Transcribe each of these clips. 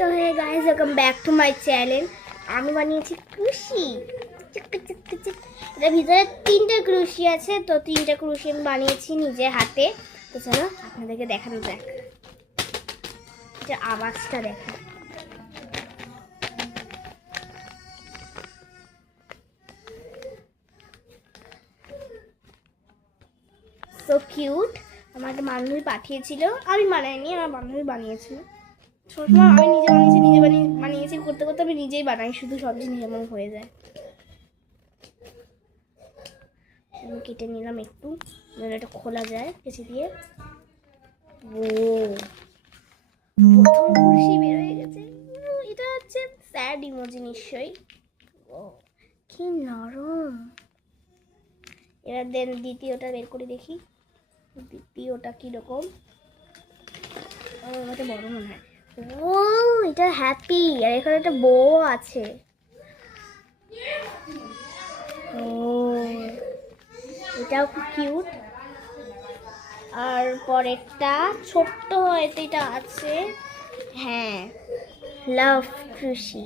তো hey guys, welcome back to my channel. আমি বানিয়েছি ক্রুশি। এটার ভিতরে 3টে ক্রুশি আছে, তো 3টে ক্রুশি আমি বানিয়েছি নিজে হাতে। তো চলো আপনাদেরকে দেখানো যাক। এটা আওয়াজটা দেখো। So cute. আমার একটা বান্ধবী পাঠিয়েছিল, আমি বানাইনি, আমার বান্ধবী বানিয়েছিল। সবসময় আমি নিজে বানিয়েছি করতে করতে আমি নিজেই বানাই, শুধু সব জিনিস এমন হয়ে যায়। আমি কেটে নিলাম একটু, এটা খোলা যায় কেচি দিয়ে। ও, প্রথম কুরসি বের হয়ে গেছে। এটা হচ্ছে স্যাড ইমোজি নিশ্চয়ই। ও কি নরম। এবার দেন দ্বিতীয়টা বের করে দেখি, দ্বিতীয়টা কিরকম। এটা বড় মনে হয়। ও এটা হ্যাপি, আর এখানে একটা বউ আছে। ও এটাও খুব কিউট। আর পরেরটা ছোট্ট হয়তো এটা আছে। হ্যাঁ, লাভ খুশি।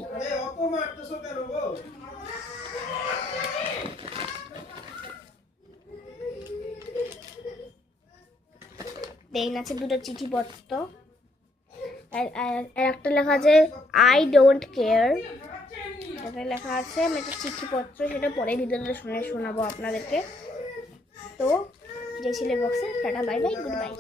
দেন আছে দুটো চিঠিপত্র, আর একটা লেখা আছে আই ডোন্ট কেয়ার। এটা লেখা আছে, আমি একটা চিঠিপত্র, সেটা পরে ভিডিওতে শোনাবো আপনাদেরকে। তো যে ছিল বক্সে, tata, bye bye, good bye.